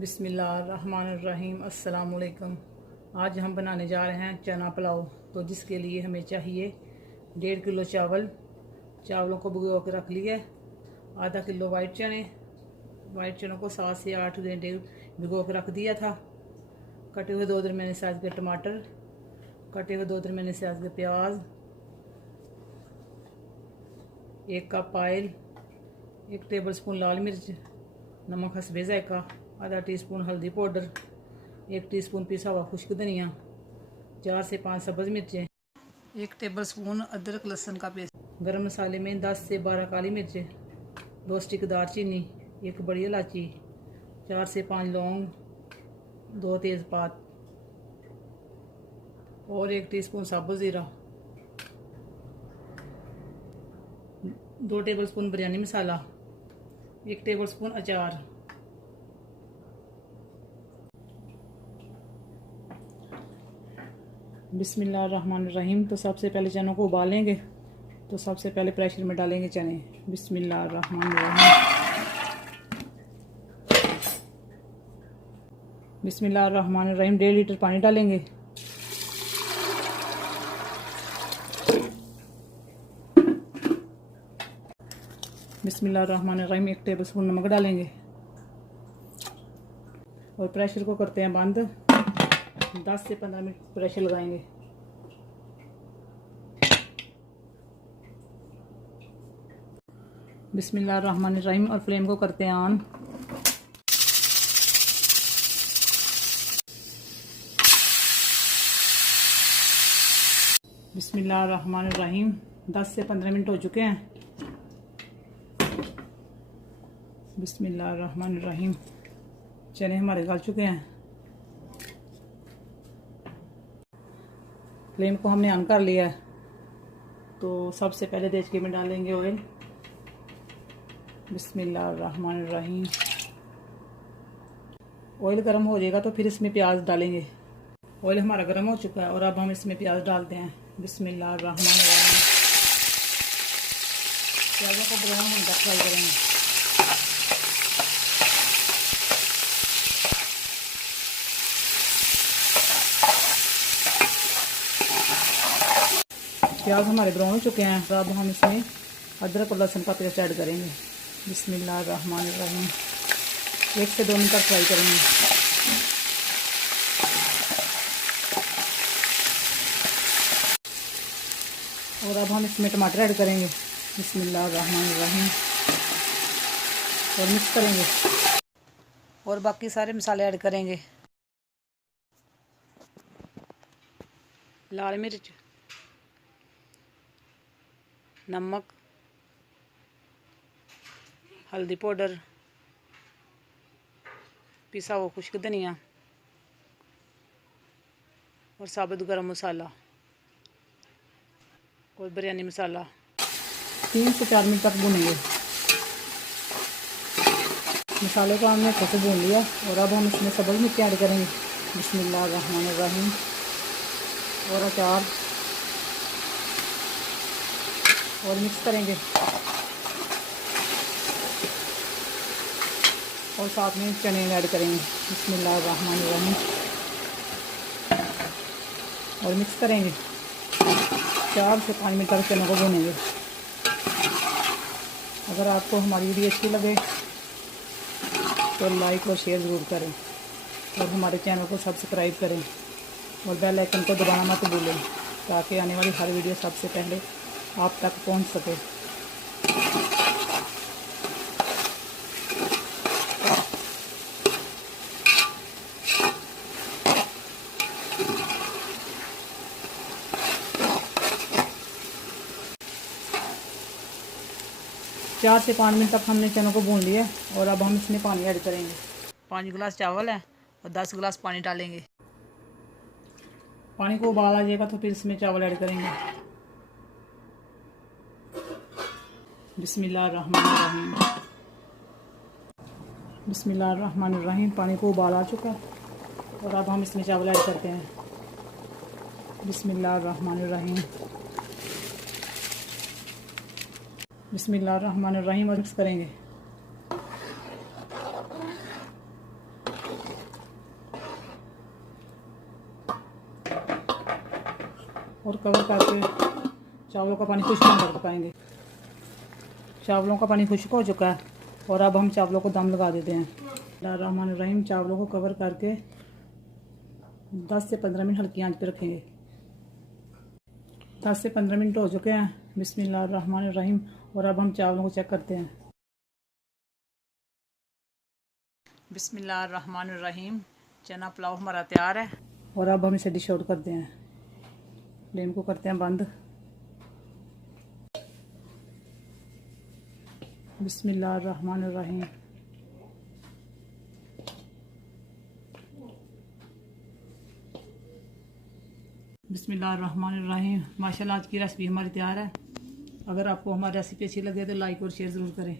बिस्मिल्लाहिर्रहमानिर्रहीम। अस्सलाम वालेकुम। आज हम बनाने जा रहे हैं चना पुलाव। तो जिसके लिए हमें चाहिए 1.5 किलो चावल। चावलों को भिगो के रख लिए। आधा किलो वाइट चनों को 7 से 8 घंटे भिगो के रख दिया था। कटे हुए 2 दरमियाने साइज़ के टमाटर, कटे हुए 2 दरमियाने साइज़ के प्याज, 1 कप ऑयल, 1 टेबलस्पून लाल मिर्च, नमक हस्बे ज़ायका, आधा टीस्पून हल्दी पाउडर, 1 टीस्पून पिसा हुआ खुश्क धनिया, 4 से 5 सब्ज़ मिर्चें, 1 टेबलस्पून अदरक लहसुन का पेस्ट। गरम मसाले में 10 से 12 काली मिर्चें, 2 स्टिक दालचीनी, 1 बड़ी इलायची, 4 से 5 लौंग, 2 तेज़पात और 1 टीस्पून साबुत ज़ीरा, 2 टेबलस्पून बिरयानी मसाला, 1 टेबलस्पून अचार। बिस्मिल्लाहिर्रहमानिर्रहीम। तो सबसे पहले चनों को उबालेंगे। तो सबसे पहले प्रेशर में डालेंगे चने। बिस्मिल्लाहिर्रहमानिर्रहीम। 1.5 लीटर पानी डालेंगे। बिस्मिल्लाहिर्रहमानिर्रहीम। 1 टेबलस्पून नमक डालेंगे और प्रेशर को करते हैं बंद। 10 से 15 मिनट प्रेशर लगाएंगे। बिस्मिल्लाहिर्रहमानिर्रहीम। और फ्लेम को करते हैं ऑन। बिस्मिल्लाहिर्रहमानिर्रहीम। 10 से 15 मिनट हो चुके हैं। बिस्मिल्लाहिर्रहमानिर्रहीम। चने हमारे गल चुके हैं। फ्लेम को हमने ऑन कर लिया है। तो सबसे पहले देचके में डालेंगे ऑयल। बिस्मिल्लाहिर्रहमानिर्रहीम। ऑयल गर्म हो जाएगा तो फिर इसमें प्याज डालेंगे। ऑयल हमारा गर्म हो चुका है और अब हम इसमें प्याज डालते हैं। बिस्मिल्लाहिर्रहमानिर्रहीम। प्याजों को ब्राउन होने तक फ्राई करेंगे। प्याज हमारे ब्राउन हो चुके हैं। अब हम इसमें अदरक और लहसुन का पेस्ट ऐड करेंगे। बिस्मिल्लाहिर्रहमानिर्रहीम। 1 से 2 मिनट तक फ्राई करेंगे। और अब हम इसमें टमाटर ऐड करेंगे। बिस्मिल्लाहिर्रहमानिर्रहीम। और मिक्स करेंगे और बाकी सारे मसाले ऐड करेंगे। लाल मिर्च, नमक, हल्दी पाउडर, पिसा हुआ खुश्क धनिया और साबुत गरम मसाला और बिरयानी मसाला। 3 से 4 मिनट तक भूनेंगे। मसाले को हमने अच्छे से भून लिया और अब हम इसमें सब्ज़ मिर्च ऐड करेंगे। बिस्मिल्लाहिर्रहमानिर्रहीम। और अचार और मिक्स करेंगे और साथ में चने ऐड करेंगे। बिस्मिल्लाहिर्रहमानिर्रहीम। और मिक्स करेंगे। 4 से 5 मिनट तक चनों को भूनेंगे। अगर आपको हमारी वीडियो अच्छी लगे तो लाइक और शेयर ज़रूर करें और हमारे चैनल को सब्सक्राइब करें और बेल आइकन को दबाना मत भूलें ताकि आने वाली हर वीडियो सबसे पहले आप तक पहुंच सके। चार से 5 मिनट तक हमने चनों को भून लिया और अब हम इसमें पानी ऐड करेंगे। 5 गिलास चावल है और 10 गिलास पानी डालेंगे। पानी को उबाल आ जाएगा तो फिर इसमें चावल ऐड करेंगे। बिस्मिल्लाहिर्रहमानिर्रहीम। बिस्मिल्लाहिर्रहमानिर्रहीम। पानी को उबाल आ चुका और अब हम इसमें चावल ऐड करते हैं। बिस्मिल्लाहिर्रहमानिर्रहीम। बिस्मिल्लाहिर्रहमानिर्रहीम। और मिक्स करेंगे। और कवर करके चावलों का पानी खुश्क नहीं कर पाएंगे। चावलों का पानी खुश्क हो चुका है और अब हम चावलों को दम लगा देते हैं। रहमान रहीम चावलों को कवर करके 10 से 15 मिनट हल्की आंच पे रखेंगे। 10 से 15 मिनट हो चुके हैं। बिस्मिल्लाहिर्रहमानिर्रहीम। और अब हम चावलों को चेक करते हैं। बिस्मिल्लाहिर्रहमानिर्रहीम। चना पुलाव हमारा तैयार है और अब हम इसे डिश आउट करते हैं। फ्लेम को करते हैं बंद। बिस्मिल्लाहिर्रहमानिर्रहीम। बिस्मिल्लाहिर्रहमानिर्रहीम। माशाल्लाह आज की रेसिपी हमारी तैयार है। अगर आपको हमारी रेसिपी अच्छी लगे तो लाइक और शेयर ज़रूर करें।